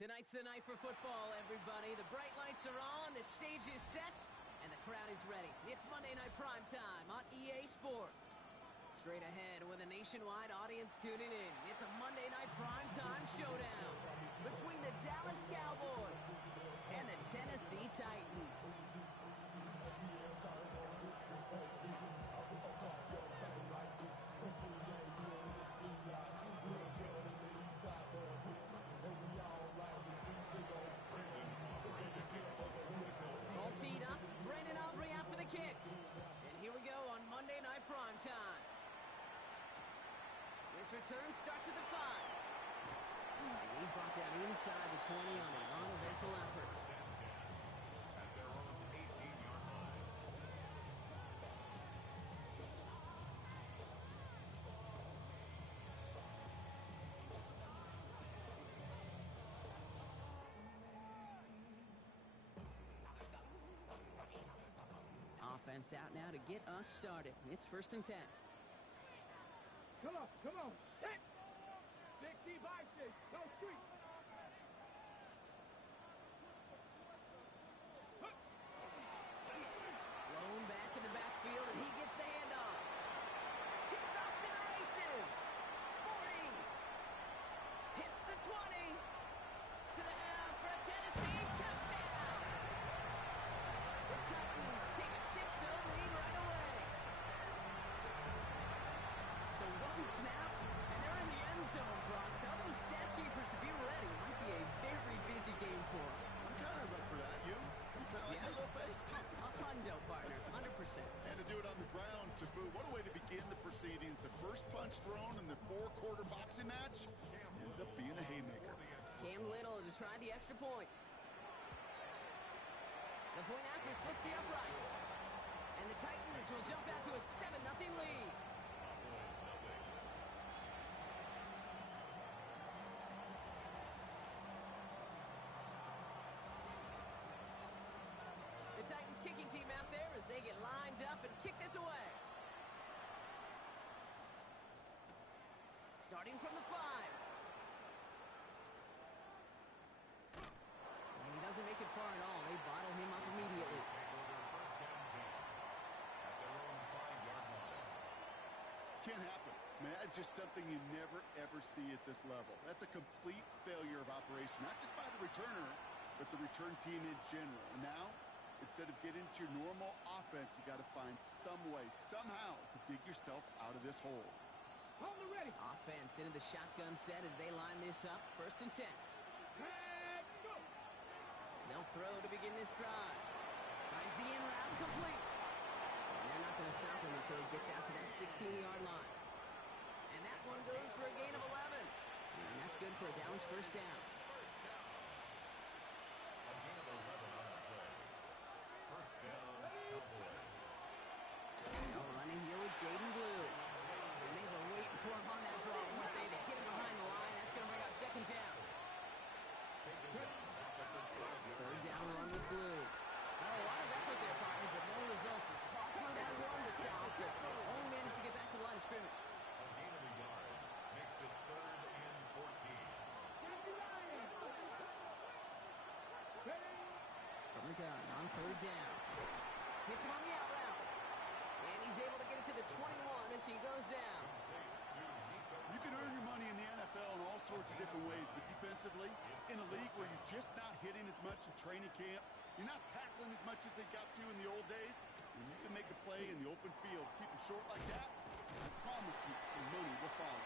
Tonight's the night for football, everybody. The bright lights are on, the stage is set, and the crowd is ready. It's Monday Night Primetime on EA Sports. Straight ahead with a nationwide audience tuning in, it's a Monday Night Primetime showdown between the Dallas Cowboys and the Tennessee Titans. All teed up, Brandon Aubrey out for the kick. And here we go on Monday Night Primetime. This return starts at the 5. And he's brought down inside the 20 on an uneventful effort. At their own 18-yard line. Offense out now to get us started. It's 1st and 10. Come on, set! 65, 6, go street! Blown back in the backfield, and he gets the handoff. He's off to the races! 40! Hits the 20! To the house for a Tennessee touchdown! The Titans take a 6-0 lead right away. So one snap, and they're in the end zone, Brock. Tell those stat keepers to be ready. It might be a very busy game for them. I'm kind of up for that. You? I'm kind of like that little face. A hundo, partner. 100%. And to do it on the ground, to boot. What a way to begin the proceedings. The first punch thrown in the 4-quarter boxing match ends up being a haymaker. Cam Little to try the extra point. The point after splits the uprights. And the Titans will jump out to a 7-0 lead. The Titans kicking team out there as they get lined up and kick this away. Starting from the 5. And he doesn't make it far at all. They bottle him up immediately. Can't happen. Man, that's just something you never, ever see at this level. That's a complete failure of operation, not just by the returner, but the return team in general. And now, instead of getting into your normal offense, you got to find some way, somehow, to dig yourself out of this hole. Hold it ready. Offense into the shotgun set as they line this up. 1st and 10. Let's go. They'll throw to begin this drive. Finds the in route complete. And they're not going to stop him until he gets out to that 16-yard line. And that one goes for a gain of 11. And that's good for a Dallas first down. A gain of 11 on the play. First down, Cowboys. They'll run in here with Jaden Blue. And they were waiting for him on that draw, weren't they? They get him behind the line. That's going to bring up 2nd down. Third down run with Blue. Well, a lot of effort there, partner, but no results. He fought through that run stop, but only managed to get back to the line of scrimmage. A gain of a yard makes it 3rd and 14. From the gun on 3rd down. Hits him on the out route. And he's able to get it to the 21 as he goes down. You can earn your money in the NFL in all sorts of different ways, but defensively, in a league where you're just not hitting as much in training camp, you're not tackling as much as they got to in the old days, when you can make a play in the open field, keep them short like that, I promise you some money will follow.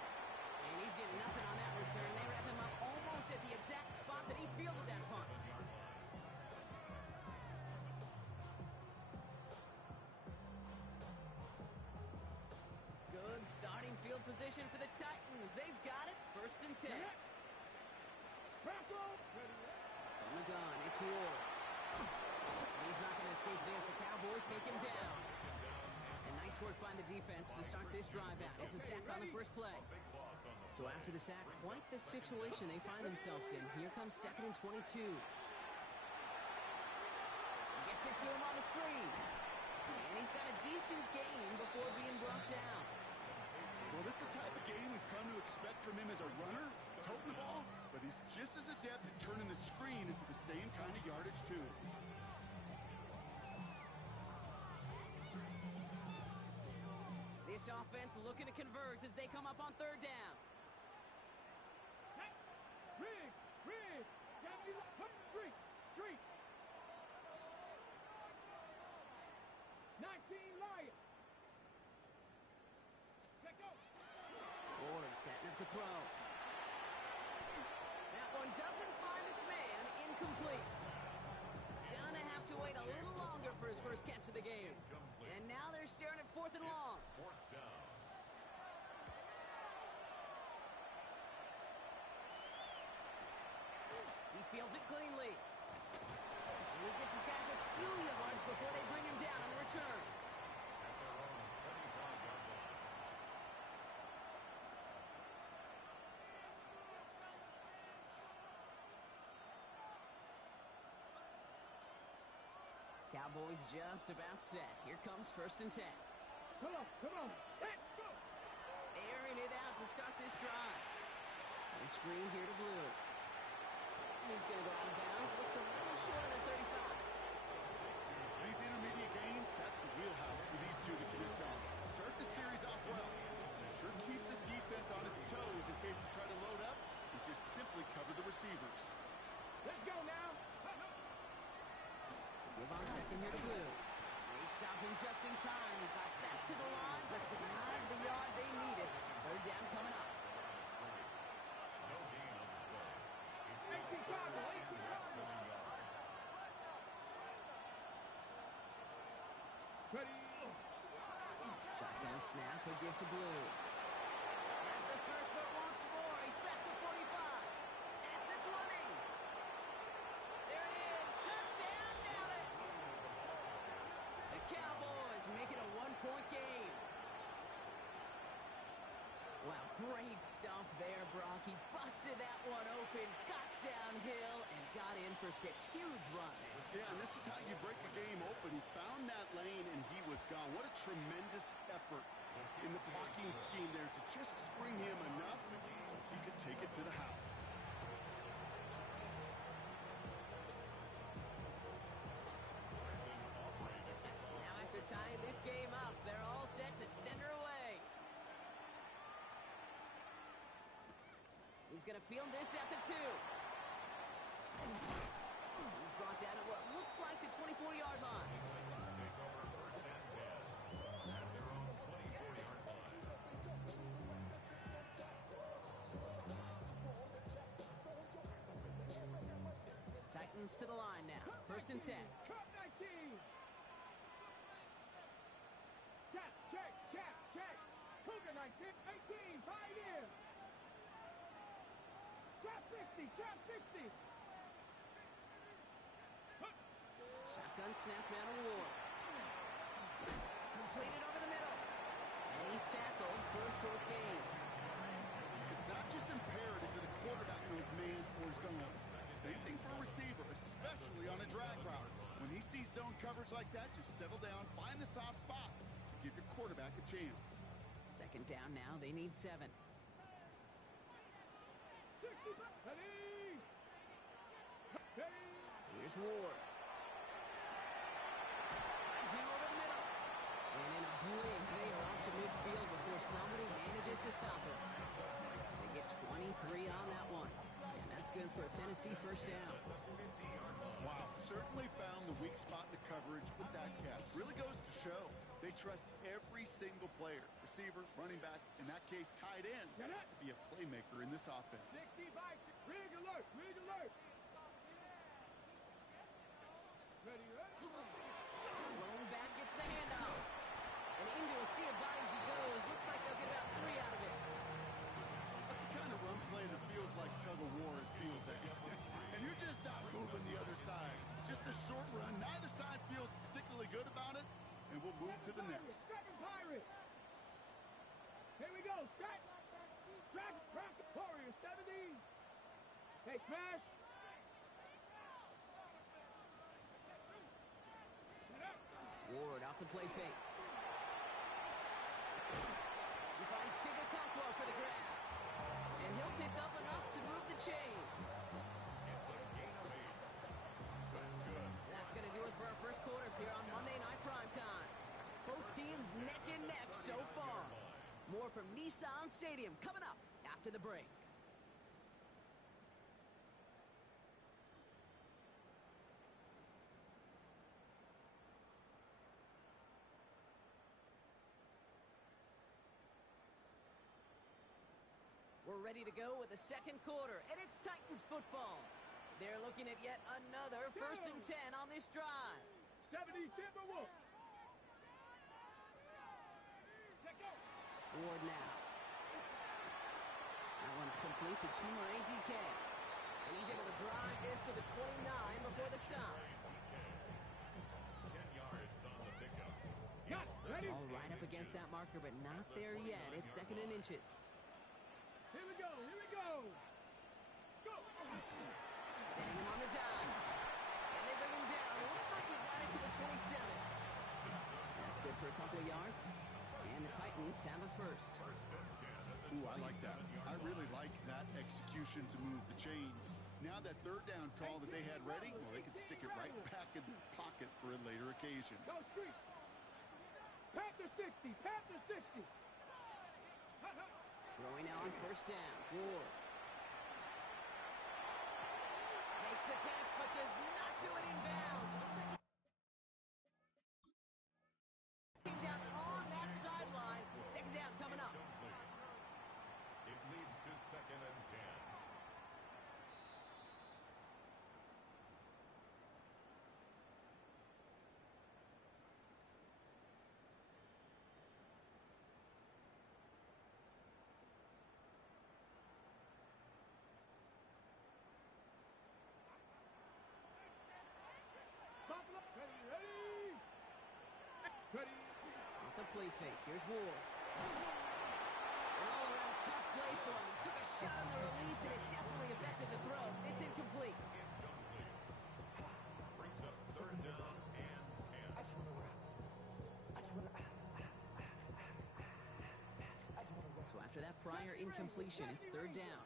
And he's getting nothing on that return. They wrap him up almost at the exact spot that he fielded that punt. Good starting field position for the Titans. They've got it. 1st and 10. From the gun, it's Ward. He's not going to escape this. The Cowboys take him down. And nice work by the defense to start this drive out. It's a sack on the first play. So after the sack, quite the situation they find themselves in. Here comes 2nd and 22. Gets it to him on the screen. And he's got a decent gain before being brought down. Well, this is the type of game we've come to expect from him as a runner, toting the ball, but he's just as adept at turning the screen into the same kind of yardage, too. This offense looking to convert as they come up on third down. Riggs, street. 19 Lions. Let go. Ward setting up to throw. That one doesn't find its man. Incomplete. Gonna have to wait a little longer for his first catch of the game. And now they're staring at 4th and long. Fourth down. He fields it cleanly. And he gets his guys a few yards before they bring him down on the return. At their own 25-yard line. Cowboys just about set. Here comes 1st and 10. Come on. Let's go. Airing it out to start this drive. And screen here to Blue. And he's going to go out of bounds. Looks a little short of the 35. These intermediate gains, that's the wheelhouse for these two to connect on. Start the series off well. Sure keeps the defense on its toes in case they try to load up and just simply cover the receivers. Let's go now. Give on second here to Blue. They stop him just in time. He got back to the line, but denied the yard they needed. Third down coming up. No gain on the play. It's 18 Cardinals. Ready. Shotgun snap, he'll give to Blue. Has the first, but wants more. He's past the 45. At the 20. There it is. Touchdown, Dallas. The Cowboys make it a 1-point game. Wow, great stuff there, Brock. He busted that one open, got downhill, and got in for 6. Huge run, man. Yeah, and this is how you break a game open. He found that lane, and he was gone. What a tremendous effort in the blocking scheme there to just spring him enough so he could take it to the house. Now after tying this game up, they're all set to send her away. He's going to field this at the 2. He's brought down at what looks like the 24-yard line. Let's take over 1st and 10. At their own 24-yard line. Titans to the line now. 1st and 10. Cut 19. Check. Cougar 19. 18. Pioneer. Trap 60. Shotgun snap now to Ward. Completed over the middle. And he's tackled for a short gain. It's not just imperative that a quarterback knows man or zone. Same thing for a receiver, especially on a drag route. When he sees zone coverage like that, just settle down, find the soft spot, and give your quarterback a chance. 2nd down now. They need 7. Ready. Here's Ward. Finds him over the middle. And in a blink, they are off to midfield before somebody manages to stop him. They get 23 on that one. And that's good for a Tennessee 1st down. Wow, certainly found the weak spot in the coverage with that catch. Really goes to show they trust every single player, receiver, running back, in that case tight end, to be a playmaker in this offense. 60 by rig alert. Ready. Lone back gets the handoff. And into a sea of bodies he goes. Looks like they'll get about 3 out of it. That's the kind of run play that feels like tug-of-war at field day. And you're just not moving the other side. Just a short run. Neither side feels particularly good about it. And we'll move to the next. 7 Pirates. Here we go. Set. Track. Warriors 70. Hey, smash. Ward off the play fake. He finds Tigger Conquo for the grab. And he'll pick up enough to move the chains. score from Nissan Stadium coming up after the break. We're ready to go with the second quarter, and it's Titans football. They're looking at yet another 1st and 10 on this drive. 70 Timberwolves. Ward now. That one's complete to Chimere DK. And he's able to drive this to the 29 before the stop. 10 yards on the pickup. Yes, ready. All right up against that marker, but not there yet. It's 2nd and inches. Here we go, here we go. Go. Sending him on the down. And they bring him down. Looks like he got it to the 27. That's good for a couple of yards. And the Titans have a first. Ooh, I like that. I really like that execution to move the chains. Now that 3rd down call that they had ready, well, they can stick it right back in their pocket for a later occasion. Go street. Panther 60, Panther 60. Throwing now on 1st down. Ward. Makes the catch, but does not do it in bounds. Looks like he came down on that sideline. 2nd down coming up. It leads to 2nd and 10. Buffalo, ready, ready. Ready. Off the play fake. Here's Ward. An all-around tough play for him. Took a shot on the release, and it definitely affected the throw. It's incomplete. Brings up 3rd down and 10. So after that prior incompletion, it's 3rd down.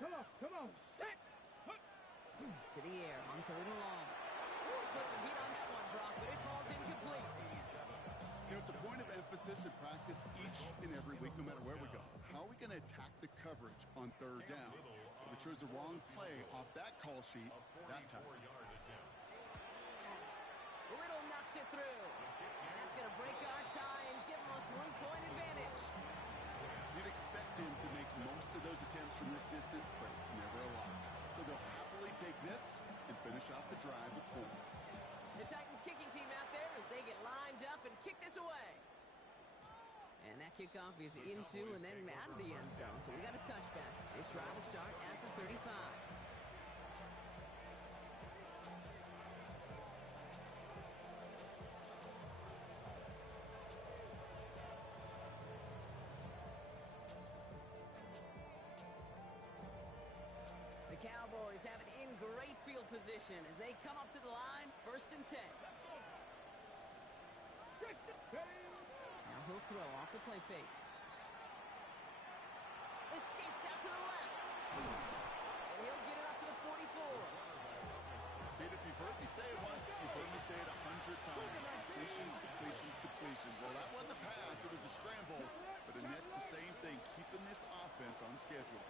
Come on, set. To the air on 3rd and long. Ooh, put some heat on that one, Brock, but it falls incomplete. You know, it's a point of emphasis in practice each and every week, no matter where we go. How are we going to attack the coverage on 3rd down? We chose the wrong play off that call sheet that time. 4-yard attempt. Little knocks it through. And that's going to break our tie and give him a 3-point advantage. You'd expect him to make most of those attempts from this distance, but it's never a lot. So they'll happily take this and finish off the drive with points. The Titans kicking team out there as they get lined up and kick this away. And that kickoff is into and then out of the end zone. So we got a touchback. This drive will start after 35. The Cowboys have it in great field position as they come up to the line, 1st and 10. Now he'll throw off the play fake. Escapes out to the left. And he'll get it up to the 44. Kid, if you've heard me say it once, you've heard me say it 100 times. Completions, completions, completions. Well, that wasn't a pass. It was a scramble. But Annette's the same thing, keeping this offense on schedule.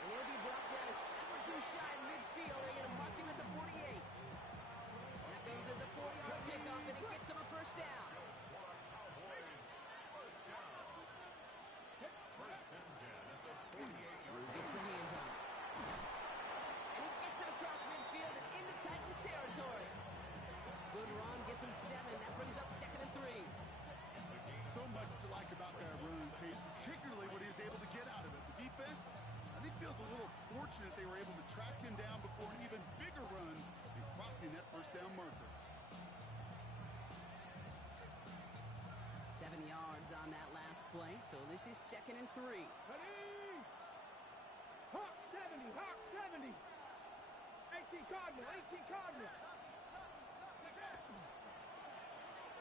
And he'll be brought down a step or two shy in midfield. They're going to mark him at the 48. That goes as a 4-yard pickoff, and it gets him a 1st down. Lou gets the hands on it. And he gets it across midfield and into Titans territory. Good run, gets him 7. That brings up 2nd and 3. So much to like about that run, Kate, particularly what he was able to get out of it. The defense, I think, feels a little fortunate they were able to track him down before an even bigger run and crossing that 1st down marker. 7 yards on that last play, so this is 2nd and 3. Ready. Hawk 70, Hawk 70. 18 Cardinal, 18 Cardinal.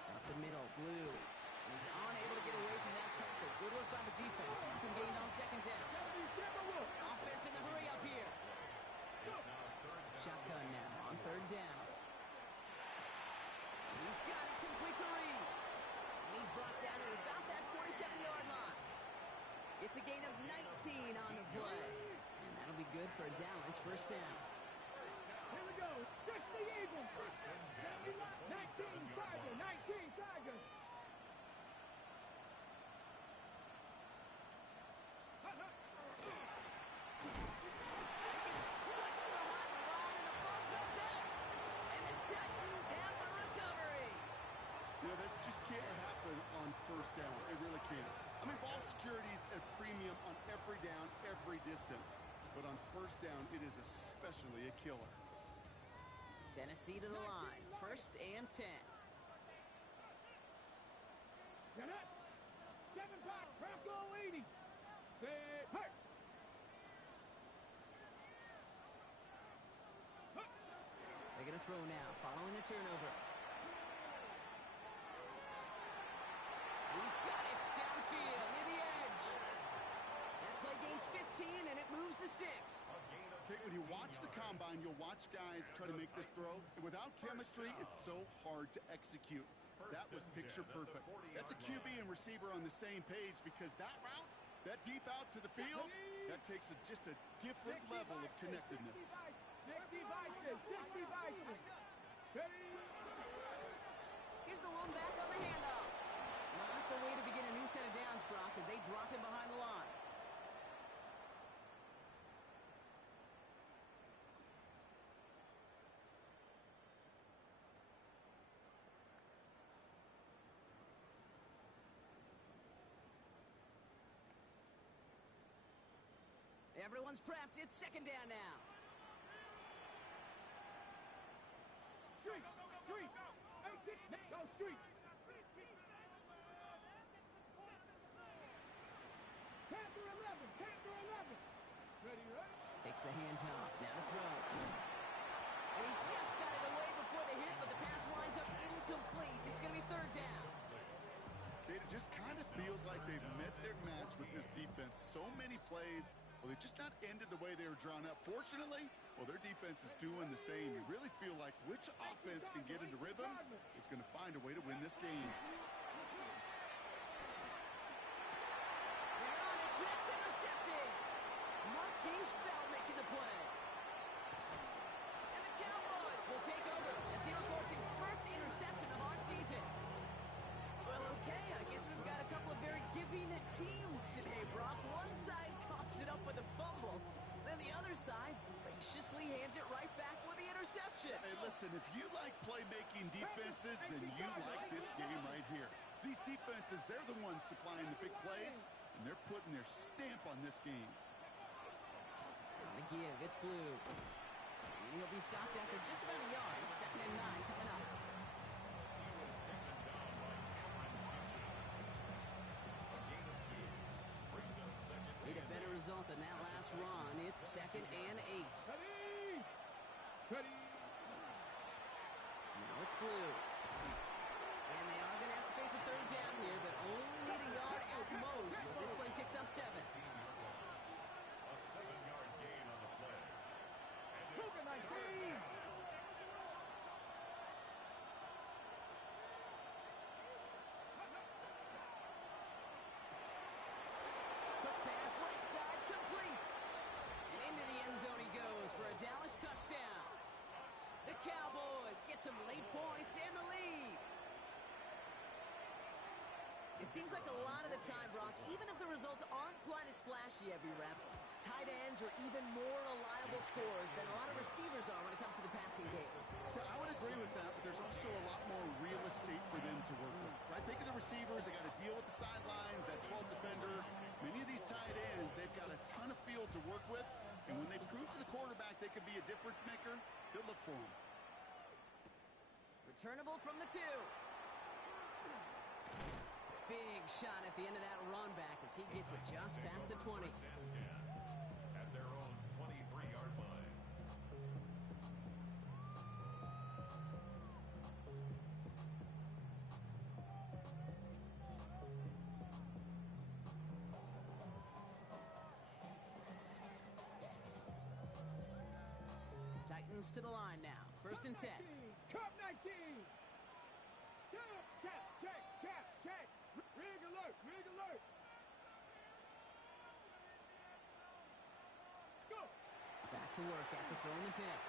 Up the middle, Blue. He's unable to get away from that tackle. Good work by the defense. Nothing gained on 2nd down. 70 Timberwolves. Offense in the hurry up here. Shotgun now on 3rd down. He's got it complete to Reed. It's a gain of 19 on the play. And that'll be good for a Dallas first down. Here we go. Push the Eagles. 19 Tiger. 19 Tiger. Can't happen on first down. It really can't. I mean, ball security is a premium on every down, every distance. But on first down, it is especially a killer. Tennessee to the line. First and 10. Get it. 7-5. Bronco 80. Set. Hurt. They're going to throw now, following the turnover. He's got it downfield near the edge. That play gains 15, and it moves the sticks. Okay, when you watch the combine, you'll watch guys try to make this throw. And without chemistry, it's so hard to execute. That was picture perfect. That's a QB and receiver on the same page because that route, that deep out to the field, that takes just a different level of connectedness. 60 Vices. 60 Vices. Here's the one back on the handoff. Not the way to begin a new set of downs, Brock, as they drop him behind the line. Everyone's prepped. It's second down now. Street. Street. Go Street. Panther 11. Panther 11. Ready, right? Takes the handoff. Now to throw. And he just got it away before the hit, but the pass winds up incomplete. It's going to be third down. It just kind of feels like they've met their match with this defense. So many plays, well, they just not ended the way they were drawn up. Fortunately, well, their defense is doing the same. You really feel like which offense can get into rhythm is going to find a way to win this game. They're on it. That's intercepted. Marquise Bell making the play. And the Cowboys will take over as he records his first interception of our season. Well, okay, I guess we've got a couple of very giving teams today, Brock. One side coughs it up with a fumble, then the other side graciously hands it right back with the interception. Hey, listen, if you like playmaking defenses, then you like this game right here. These defenses, they're the ones supplying the big plays, and they're putting their stamp on this game. On the give, it's Blue. And he'll be stopped after just about a yard. Second and 9 coming up. Need a better result than that last run. It's second and 8. Ready. Ready. Now it's Blue. And they are going to have to face a third down here, but only need a yard at most as this play picks up 7. A 7-yard gain on the play. Cougar 19. Quick pass right side, complete. And into the end zone he goes for a Dallas touchdown. The Cowboys get some late points and the lead. It seems like a lot of the time, Brock, even if the results aren't quite as flashy every rep, tight ends are even more reliable scorers than a lot of receivers are when it comes to the passing game. Yeah, I would agree with that, but there's also a lot more real estate for them to work with. Right? Think of the receivers. They got to deal with the sidelines, that 12th defender. Many of these tight ends, they've got a ton of field to work with, and when they prove to the quarterback they could be a difference maker, they'll look for them. Returnable from the 2. Big shot at the end of that run back as he gets it just past the 20. First and 10 at their own 23-yard line. Titans to the line now. First and 10. Cup 19. Check, check, check, check. Rig alert, rig alert. to work after throwing the pick.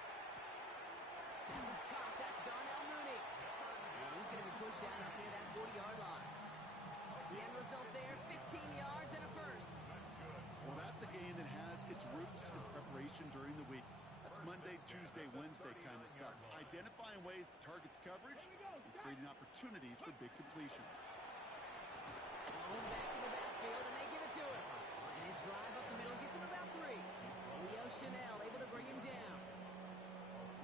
This is caught. That's Darnell Mooney. And he's going to be pushed down up near that 40-yard line. The end result there, 15 yards and a first. Well, that's a game that has its roots in preparation during the week. That's Monday, Tuesday, Wednesday kind of stuff. Identifying ways to target the coverage and creating opportunities for big completions. Home back in the backfield, and they give it to him. And his drive up the middle gets him about 3. Leo Chanel able to bring him down.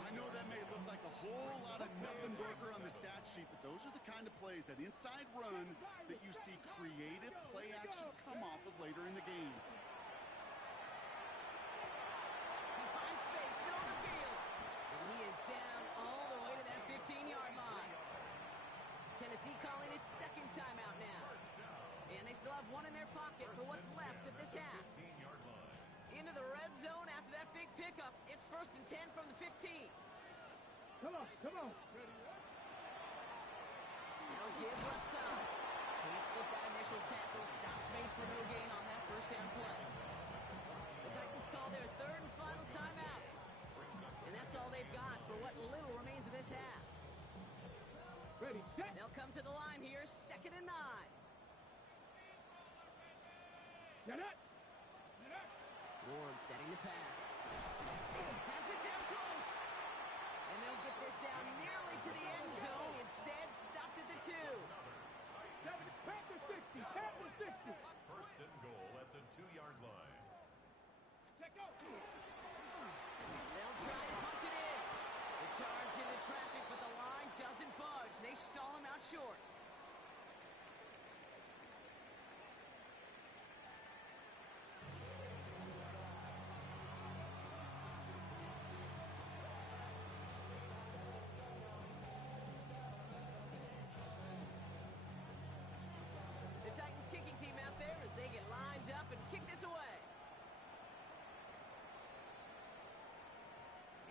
I know that may look like a whole lot of nothing burger on the stat sheet, but those are the kind of plays, that inside run, that you see creative play action come off of later in the game. He finds space, middle of the field. And he is down all the way to that 15-yard line. Tennessee calling its second timeout now. And they still have one in their pocket for what's left of this half. 15-yard line. Into the red zone after that big pickup. It's 1st and 10 from the 15. Come on, come on. They'll give left side. Can't slip that initial tackle. Stops made for no gain on that first down play. The Titans call their third and final timeout. And that's all they've got for what little remains of this half. Ready, set. They'll come to the line here, 2nd and 9. Get up. Ward setting the pass. Has it down close. And they'll get this down nearly to the end zone. Instead, stopped at the 2. Tap the 60. Tap the 60. First and goal at the 2-yard line. Check go. They'll try to punch it in. The charge into traffic, but the line doesn't budge. They stall him out short. The Titans kicking team out there as they get lined up and kick this away.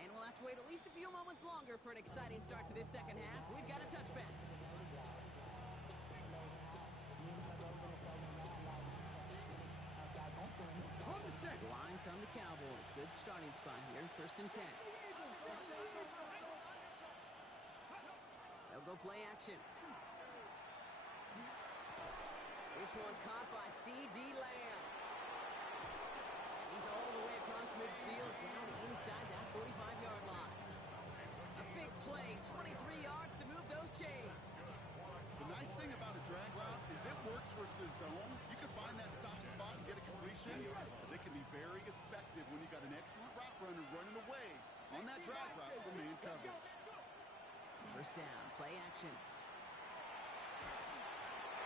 And we'll have to wait at least a few moments longer for an exciting start to this second half. We've got a touchback. On the set. Line come the Cowboys. Good starting spot here, 1st and 10. They'll go play action. This one caught by C.D. Lamb. And he's all the way across midfield, down inside that 45-yard line. A big play, 23 yards to move those chains. The nice thing about a drag route is it works versus zone. You can find that soft spot and get a completion, but they can be very effective when you got an excellent route runner running away on that drag route from man coverage. First down, play action.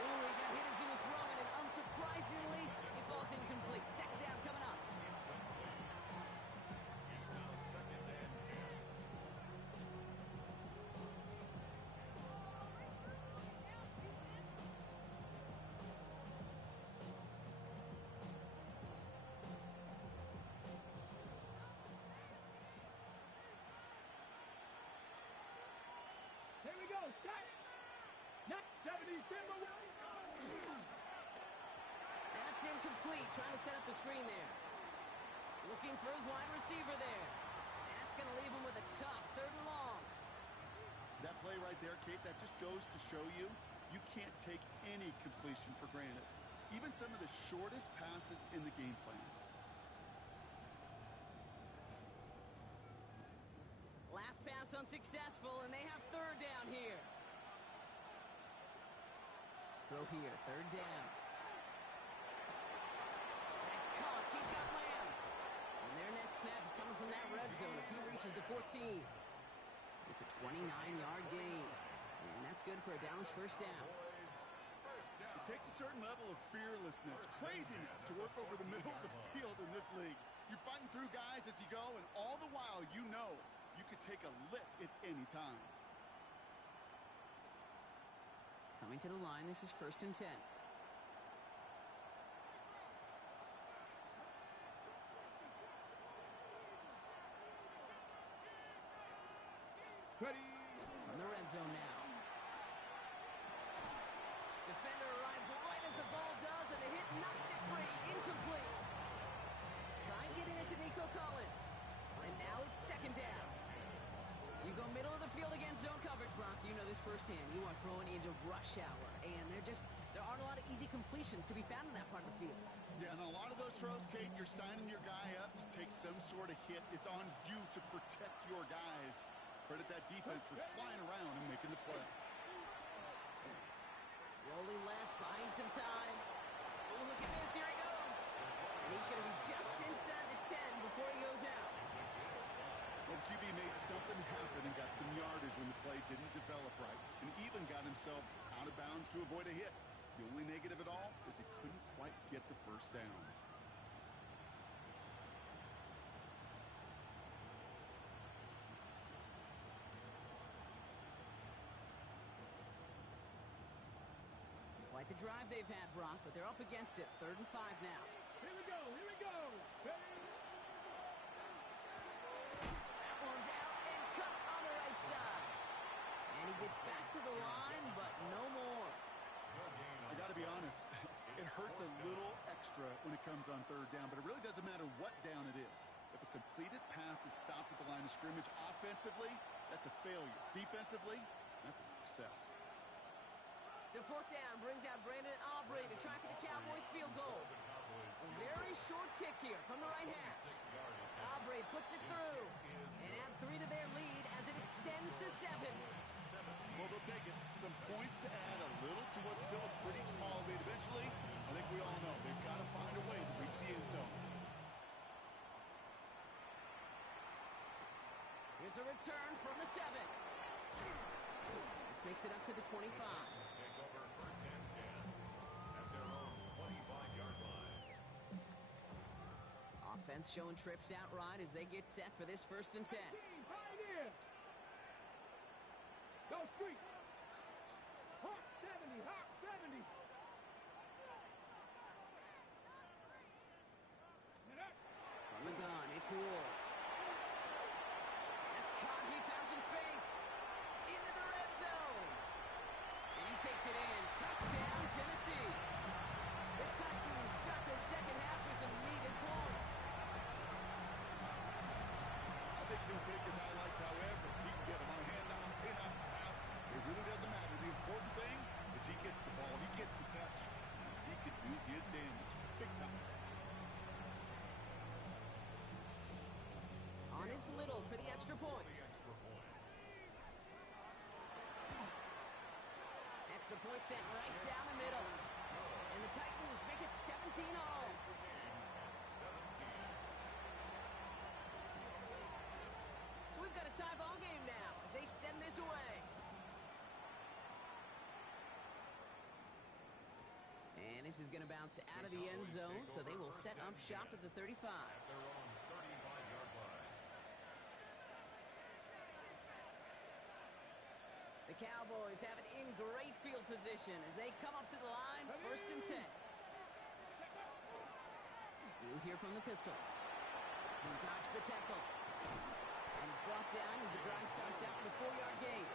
Ooh, he got hit as he was throwing it. Unsurprisingly, he falls incomplete. Second down coming up. Here we go. Set. Not 70. Timber. That's incomplete. Trying to set up the screen there. Looking for his wide receiver there. That's going to leave him with a tough 3rd and long. That play right there, Kate, that just goes to show you, you can't take any completion for granted. Even some of the shortest passes in the game plan. Last pass unsuccessful, and they have 3rd down here. Throw here, 3rd down. Nice caught. He's got Lamb. And their next snap is coming from that red zone as he reaches the 14. It's a 29-yard gain. And that's good for a Dallas first down. It takes a certain level of fearlessness, craziness to work over the middle of the field in this league. You're fighting through guys as you go, and all the while you know you could take a lick at any time. Coming to the line, this is 1st and 10. Ready. From the red zone now. Defender arrives right as the ball does, and the hit knocks it free. Incomplete. Try and get it into Nico Collins. And shower, and there aren't a lot of easy completions to be found in that part of the field. Yeah, and a lot of those throws, Kate, you're signing your guy up to take some sort of hit. It's on you to protect your guys. Credit that defense for flying around and making the play. Rolling left, buying some time. Oh, look at this, here he goes. And he's going to be just inside the 10 before he goes out. Well, the QB made something happen and got some yardage when the play didn't develop right, and even got himself out of bounds to avoid a hit. The only negative at all is he couldn't quite get the first down. Quite the drive they've had, Brock, but they're up against it. 3rd and 5 now. Here we go, here we go. That one's out and cut on the right side. And he gets back to the line, but no more. I got to be honest, it hurts a little extra when it comes on 3rd down, but it really doesn't matter what down it is. If a completed pass is stopped at the line of scrimmage offensively, that's a failure. Defensively, that's a success. So 4th down brings out Brandon Aubrey to try for the Cowboys field goal. A very short kick here from the right hash. Aubrey puts it through and add 3 to their lead as it extends to 7. Well, they'll take it. Some points to add a little to what's still a pretty small lead. Eventually, I think we all know they've got to find a way to reach the end zone. Here's a return from the 7. This makes it up to the 25. Take over 1st and 10 at their own 25-yard line. Offense showing trips out right as they get set for this 1st and 10. Pioneer. Go street. Hawk 70, Hawk 70. From the gun, it's Ward. That's caught. He found some space. Into the red zone. And he takes it in. Touchdown, Tennessee. The Titans start the second half with some needed points. I think he'll take his highlights however he can get them on a handoff, pin-up, pass. It really doesn't matter. The important thing is he gets the ball. He gets the touch. He can do his damage. Big time. On is Little for the extra point. Extra point sent right down the middle. And the Titans make it 17 all. So we've got a tie ball game now as they send this away. And this is going to bounce out of the end zone, so they will set up shop at the 35. At their own 35-yard line. The Cowboys have it in great field position as they come up to the line, 1st and 10. You hear from the pistol. He dodged the tackle. And he's brought down as the drive starts out with a 4-yard gain.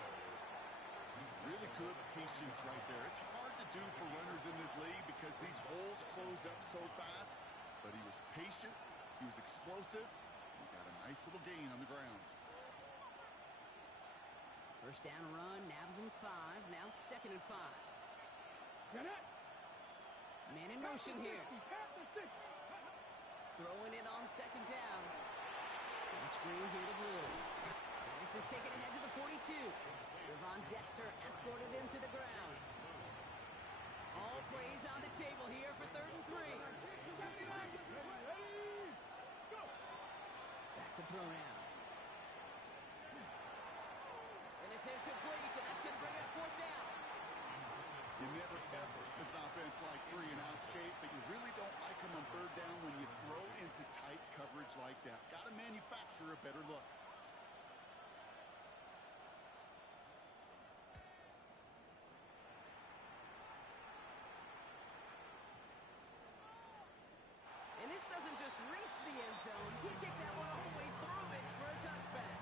He's really good patience right there. It's hard to do for runners in this league because these holes close up so fast. But he was patient. He was explosive. He got a nice little gain on the ground. 1st down run, nabs him 5. Now 2nd and 5. Get it. Man in motion here. Throwing it on 2nd down. And screen here to Blue. And this is taken ahead to the 42. Devon Dexter escorted him to the ground. All plays on the table here for 3rd and 3. Back to throw now. And it's incomplete, and that's going to bring up 4th down. You never ever, as an offense, like 3 and outs, Kate, but you really don't like them on 3rd down when you throw into tight coverage like that. Got to manufacture a better look. And this doesn't just reach the end zone. He kicked that one all the way through it for a touchback.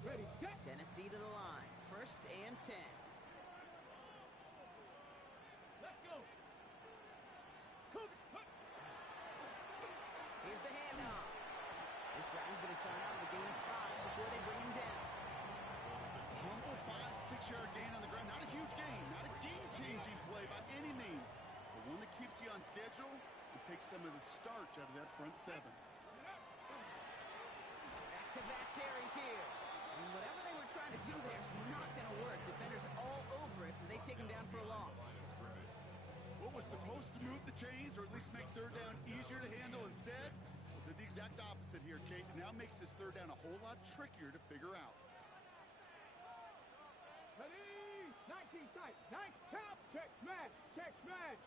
Ready, set. Tennessee to the line. 1st and 10. Let's go. Cook. Here's the handoff. game-changing play by any means, but one that keeps you on schedule and takes some of the starch out of that front seven. Back-to-back carries here. And whatever they were trying to do there is not going to work. Defenders all over it, so they take him down for a loss. What was supposed to move the chains, or at least make third down easier to handle instead, well, did the exact opposite here, Kate. It now makes this third down a whole lot trickier to figure out. Ready? 19 tight. 9 count. Check smash. Check smash.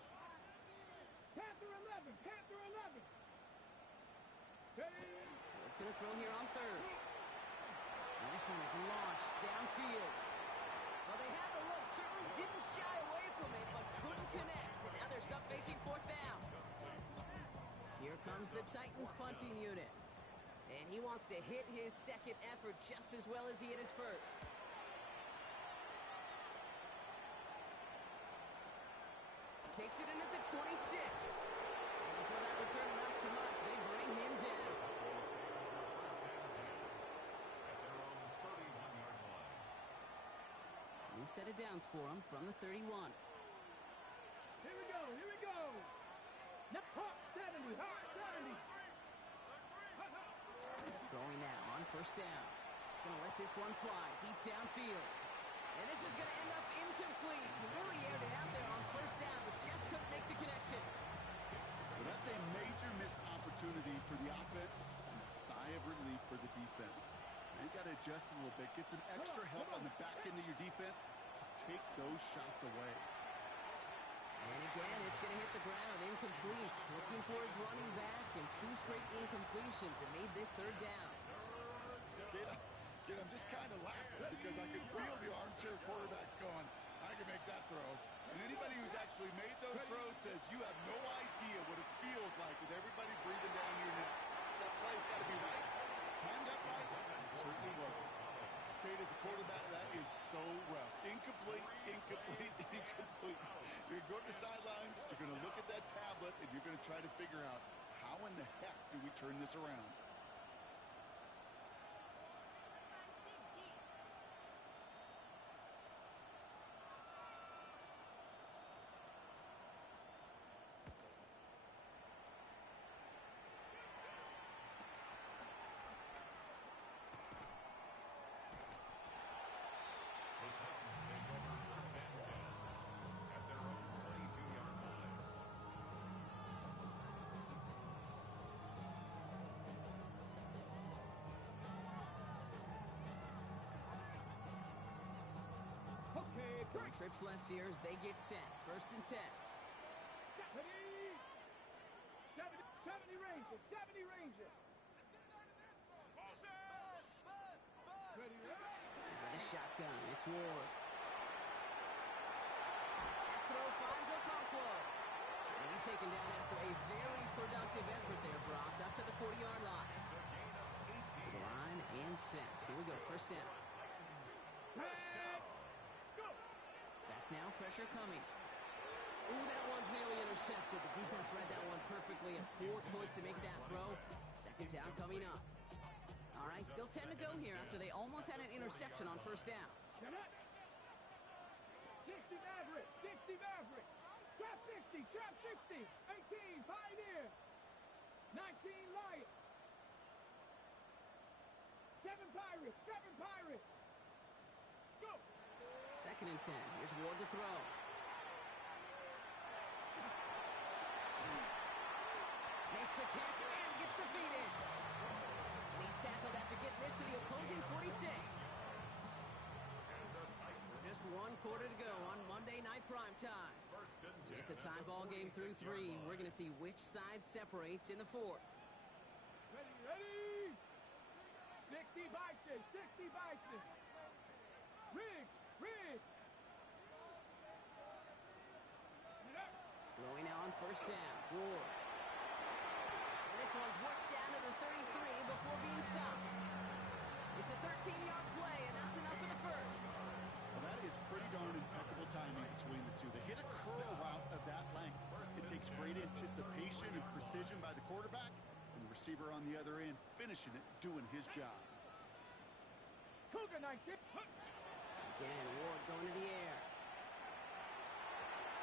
Panther 11. Panther 11. Ready? It's going to throw here on third. And this one is launched downfield. Well, they had the look. Certainly didn't shy away from it, but couldn't connect. And now they're stuck facing fourth down. Here comes the Titans punting unit. And he wants to hit his second effort just as well as he hit his first. Takes it in at the 26. And before that return amounts to much, they bring him down. New set of downs for him from the 31. Here we go. Here we go. Now, hot 70. Hot 70. Going now on first down. Gonna let this one fly deep downfield. And this is gonna end up incomplete. He really aired it out there on first down, but just couldn't make the connection. Well, that's a major missed opportunity for the offense and a sigh of relief for the defense. Now you've got to adjust a little bit, get some extra help on the back end of your defense to take those shots away. And again, it's going to hit the ground, incomplete. Looking for his running back, and 2 straight incompletions and made this third down. Kid, I'm just kind of laughing because I can feel the armchair quarterbacks going, I can make that throw. And anybody who's actually made those throws says you have no idea what it feels like with everybody breathing down your neck. That play's got to be right, timed up right. It certainly wasn't. Kate, as a quarterback, that is so rough. Incomplete, incomplete, incomplete. You're going to go to the sidelines, you're going to look at that tablet, and you're going to try to figure out how in the heck do we turn this around. Going trips left here as they get set. First and 10. Ready? 70 Ranger. 70 Ranger. Ready, ready? With a shotgun, it's Ward. That throw finds Okonkwo. And he's taken down after a very productive effort there, Brock, up to the 40-yard line. To the line and set. Here we go, first down. Back now, pressure coming. Ooh, that one's nearly intercepted. The defense read that one perfectly. A poor choice to make that throw. Second down coming up. All right, still 10 to go here after they almost had an interception on first down. 60 Maverick. 60 Maverick. Trap 60. Trap 60. 18 Pioneer. 19 Lion. 7 Pirates. 7 Pirates. Go. Second and 10. Here's Ward to throw. Makes the catch and gets the feet in. And he's tackled after getting this to the opposing 46. So just 1 quarter to go on Monday Night Primetime. It's a tie ball game through 3. We're going to see which side separates in the 4th. Ready, ready. 60 Bison. 60 Bison. Riggs. Riggs. Throwing now on first down. Ward. And this one's worked down to the 33 before being stopped. It's a 13-yard play, and that's enough for the first. Well, that is pretty darn impeccable timing between the two. They hit a curl route of that length. It takes great anticipation and precision by the quarterback, and the receiver on the other end finishing it, doing his job. Cougar 19. Again, Ward going to the air.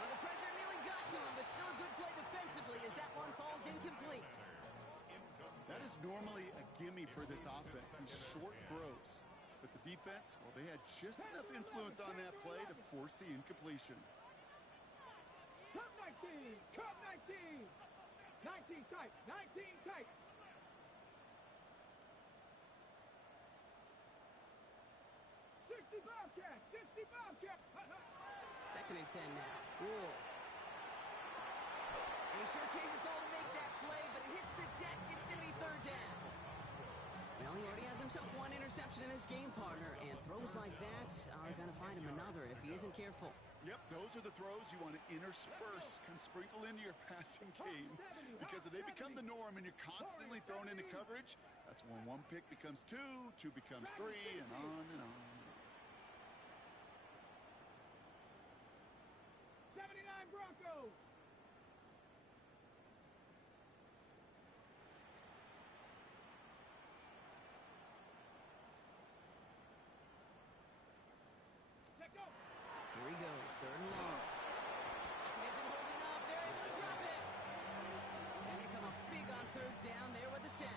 Well, the pressure nearly got to him, but still a good play defensively as that one falls incomplete. That is normally a gimme for this offense, these short throws. But the defense, well, they had just enough influence on that play to force the incompletion. Cut 19, cut 19. 19 tight, 19 tight. 60 Bobcat, 60 Bobcat. Second and 10 now. Rule. He sure gave us all to make that play, but it hits the deck. It's going to be third down. Well, he already has himself one interception in this game, partner, and throws like that are going to find him another if he isn't careful. Yep, those are the throws you want to intersperse and sprinkle into your passing game. Because if they become the norm and you're constantly thrown into coverage, that's when one pick becomes two becomes three, and on and on. 79 Broncos. Let go. Here he goes, third and long. It isn't holding up. They're able to drop it. And they come up big on third down there with the set.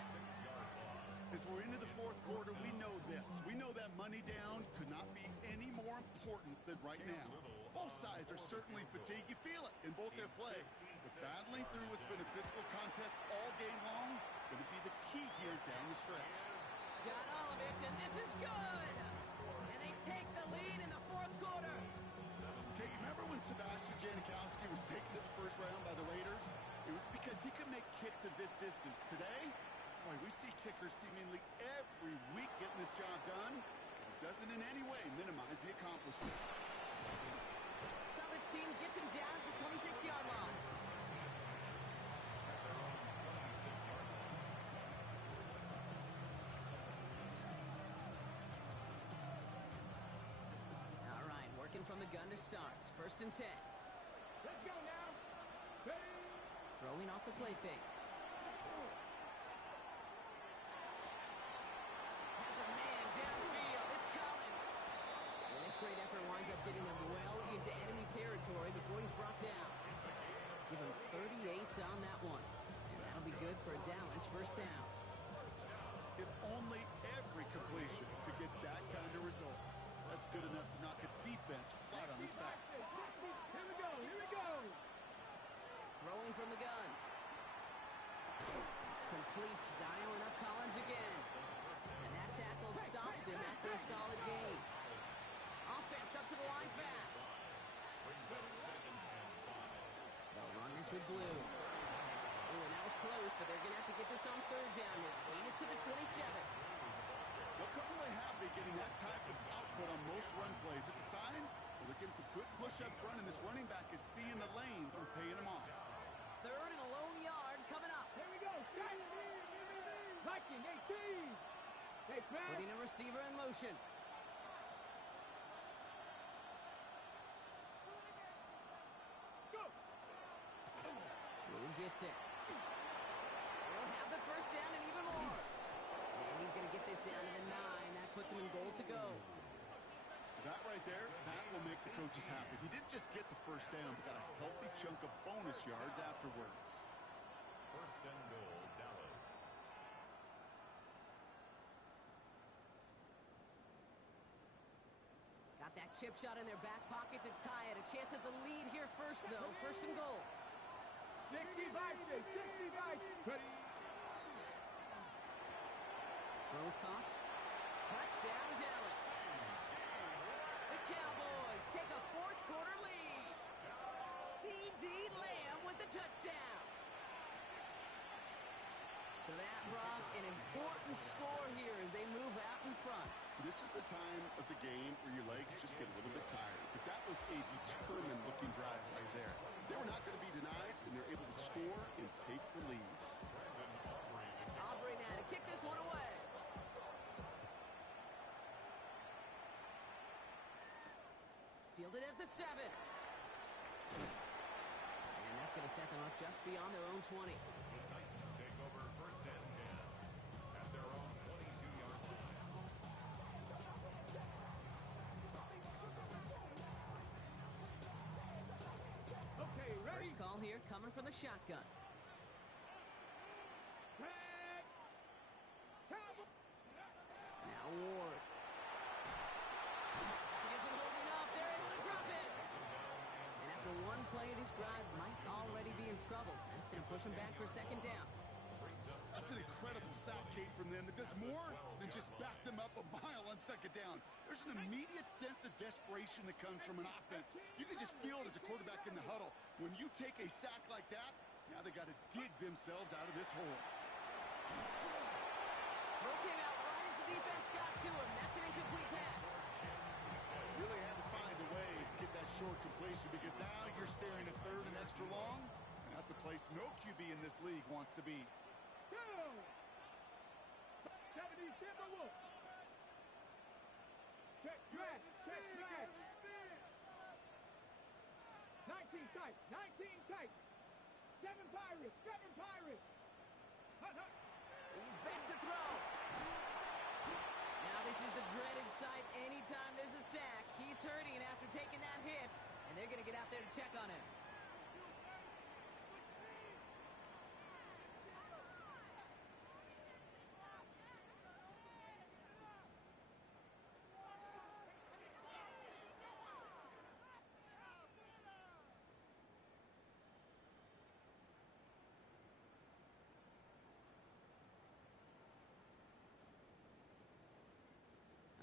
As we're into the fourth quarter, we know this. We know that money down could not be any more important than right now. Both sides are certainly fatigued. You feel it in both their play. But battling through what's been a physical contest all game long going to be the key here down the stretch. Got all of it, and this is good. And they take the lead in the fourth quarter. Okay, you remember when Sebastian Janikowski was taken to the first round by the Raiders? It was because he could make kicks of this distance. Today, boy, we see kickers seemingly every week getting this job done. It doesn't in any way minimize the accomplishment. Coverage team gets him down at the 26-yard line. All right, working from the gun to start. First and 10. Let's go now. Ready. Throwing off the play fake. Has a man downfield. It's Collins. And this great effort winds up getting them well into enemy territory before he's brought down. Give him 38 on that one. And that'll be good for a Dallas first down. If only every completion could get that kind of result. That's good enough to knock a defense flat on its back. Here we go, here we go. Throwing from the gun. Completes, dialing up Collins again. And that tackle stops him after a solid gain. Offense up to the line fast. They'll run this with blue. Oh, and that was close, but they're going to have to get this on third down now. Gain is to the 27. Well, couldn't really happy getting that type of output on most run plays. It's a sign that they're getting some good push up front, and this running back is seeing the lanes and paying them off. Third and a lone yard coming up. Here we go. Viking 18. Hey, man. Putting a receiver in motion. Go. Blue gets it. They'll have the first down and even more. And he's going to get this down to the 9. That puts him in goal to go. That right there, that will make the coaches happy. He didn't just get the first down, but got a healthy chunk of bonus yards afterwards. First and goal, Dallas. Got that chip shot in their back pocket to tie it. A chance at the lead here first, though. First and goal. 60 Vikings, 60 Vikings. Ready. Throws caught. Touchdown, Dallas. The Cowboys take a fourth quarter lead. C.D. Lamb with the touchdown. So that, Brock, an important score here as they move out in front. This is the time of the game where your legs just get a little bit tired. But that was a determined-looking drive right there. They were not going to be denied, and they're able to score and take the lead. Aubrey now to kick this one away. Fielded at the 7. And that's going to set them up just beyond their own 20. The Titans take over first and 10 at their own 22-yard line. here, coming from the shotgun. Tag. Cowboy. Now Ward. He isn't holding up. They're able to drop it. And after one play, this drive might already be in trouble. That's going to push him back for second down. That's an incredible sack, Kate, from them. It does more than just back them up a mile on second down. There's an immediate sense of desperation that comes from an offense. You can just feel it as a quarterback in the huddle. When you take a sack like that, now they got to dig themselves out of this hole. Throw came out right as the defense got to him. That's an incomplete pass. Really had to find a way to get that short completion because now you're staring at third and extra long. And that's a place no QB in this league wants to be. 70 Timberwolves. Check smash. Check smash. 19 tight. 19 tight. 7 Pirates. 7 Pirates. Hut, hut. He's back to throw. Now this is the dreaded sight anytime there's a sack. He's hurting after taking that hit, and they're going to get out there to check on him.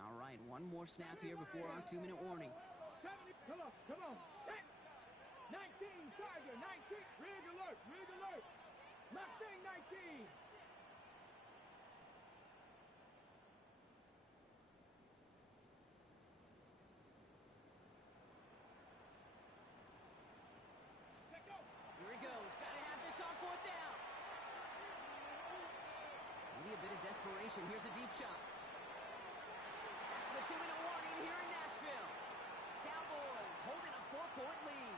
All right, one more snap here before our 2-minute warning. 70. Come on. Come on. 19 Tiger. 19. Rig alert. Rig alert. Mustang 19. Here he goes. Got to have this on fourth down. Maybe a bit of desperation. Here's a deep shot. That's the 2-minute warning here in Nashville. Cowboys holding a 4-point lead.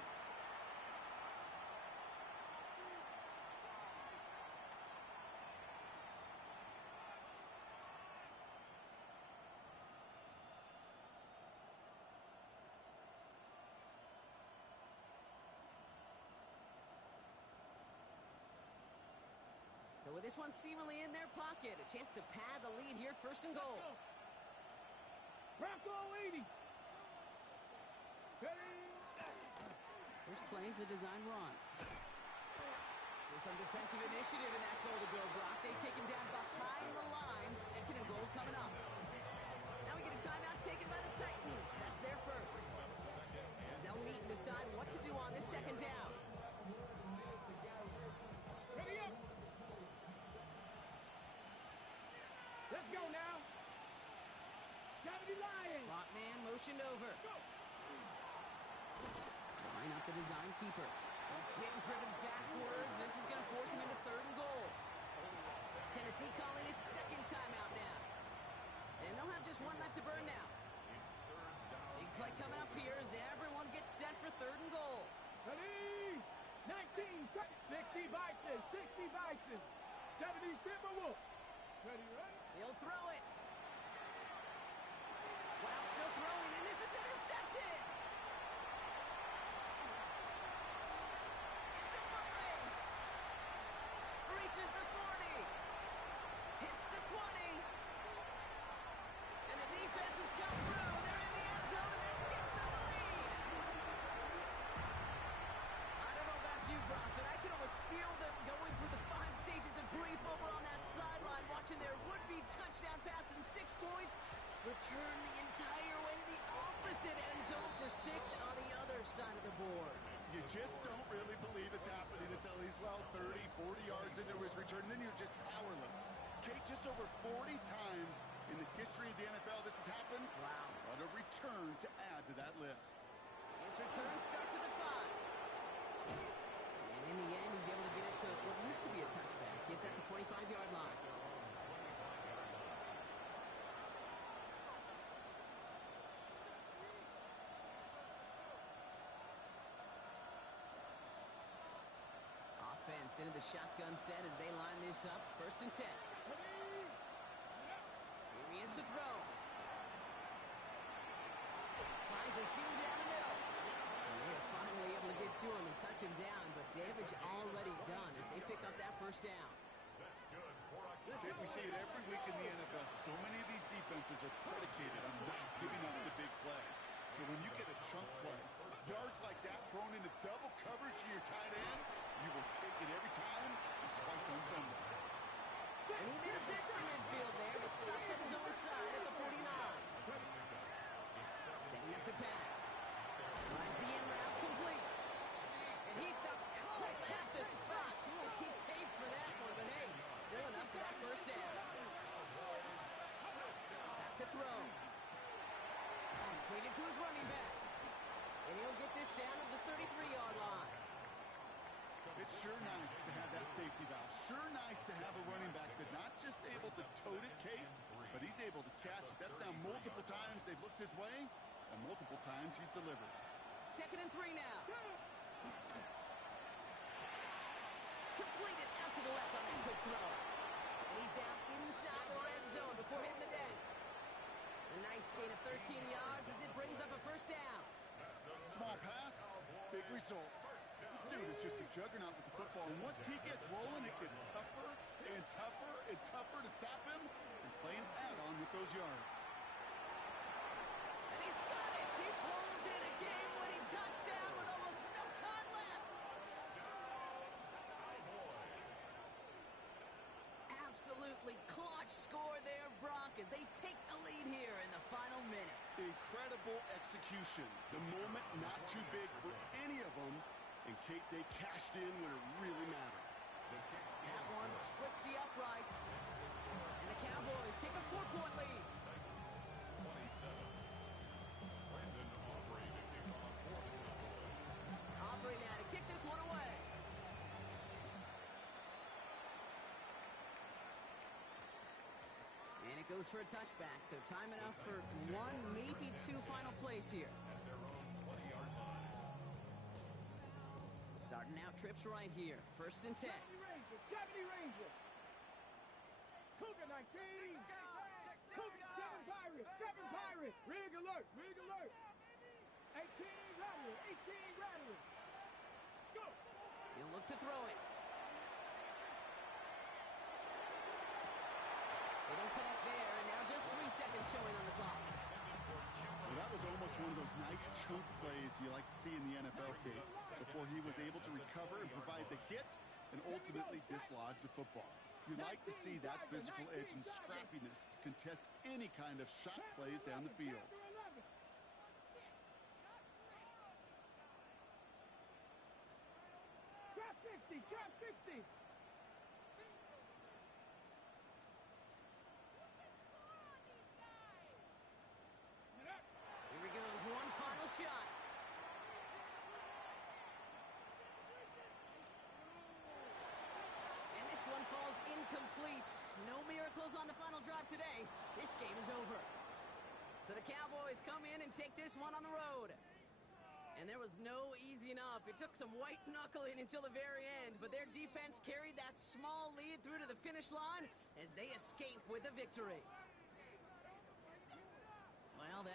So with this one seemingly in their pocket, a chance to pad the lead here, first and goal. Bronco 80. Steady. First play's a design run. So some defensive initiative in that goal to go, Brock. They take him down behind the line. Second and goal coming up. Now we get a timeout taken by the Titans. That's their first. As they'll meet and decide what to do on this second down. Ready up. Let's go now. 70 Lions. Slot man motioned over. Go. Line up the design keeper. He's hit and driven backwards. This is going to force him into third and goal. Tennessee calling its second timeout now. And they'll have just one left to burn now. Big play coming up here as everyone gets set for third and goal. Ready. 19. 60 Bison. 60 Bison. 70 Timberwolves. Ready, ready. He'll throw it. Wow, still throwing, and this is intercepted. It's a foot race. Reaches the 40. Hits the 20. And the defense has come through. They're in the end zone, and that gives them the lead. I don't know about you, Brock, but I can almost feel them going through the 5 stages of grief over on that sideline, watching their would-be touchdown pass in 6 points return the entire way to the opposite end zone for 6 on the other side of the board. You just don't really believe it's happening until he's, 30, 40 yards into his return. Then you're just powerless. Kate, just over 40 times in the history of the NFL this has happened. Wow. What a return to add to that list. His return starts at the 5. And in the end, he's able to get it to what used to be a touchback. It's at the 25-yard line. Offense into the shotgun set as they line this up. First and 10. Here he is to throw. Finds a seam down the middle. And they are finally able to get to him and touch him down, but Damage already done as they pick up that first down. That's good for a Jake, we see it every week in the NFL. So many of these defenses are predicated on not giving up the big play. So when you get a chunk play, yards like that thrown into double coverage to your tight end, you will take it every time and twice on Sunday. And he made a bid for midfield there, but stopped on his own side at the 49. Setting up to pass. Finds the in route complete. And he stopped cold at the spot. He will keep paid for that one, but hey, still enough for that first down. Back to throw. Completed to his running back. And he'll get this down to the 33-yard line. It's sure nice to have that safety valve. Sure nice to have a running back that's not just able to tote it, Kate, but he's able to catch it. That's now multiple times they've looked his way, and multiple times he's delivered. 2nd and 3 now. Completed out to the left on that quick throw. And he's down inside the red zone before hitting the deck. A nice gain of 13 yards as it brings up a first down. Small pass, big results. This dude is just a juggernaut with the football, and once he gets rolling, it gets tougher and tougher and tougher to stop him and play an add-on with those yards. And he's got it! He pulls in a game-winning touchdown with almost no time left! Absolutely clutch score there, Brock, as they take the lead here in the final minutes. Incredible execution. The moment not too big for any of them. And Kate, they cashed in when it really mattered. That one splits the uprights. And the Cowboys take a 4-point lead. Aubrey now to kick this one away. And it goes for a touchback, so time enough for one, maybe two final plays here. Starting out trips right here. 1st and 10. 70 Rangers. Cougar 19. Cougar 7 Pirates. 7 Pirates. Rig alert. Rig alert. 18 Rattler. 18 Rattler. Go. He'll look to throw it. They don't connect there, and now just 3 seconds showing on the clock. Well, that was almost one of those nice chunk plays you like to see in the NFL, Kate, before he was able to recover and provide the hit and ultimately dislodge the football. You like to see that physical edge and scrappiness to contest any kind of shot plays down the field. Drop 60. Drop 60. Here he goes, one final shot. And this one falls incomplete. No miracles on the final drive today. This game is over. So the Cowboys come in and take this one on the road. And there was no easing up. It took some white knuckling until the very end, but their defense carried that small lead through to the finish line as they escape with a victory. Well, that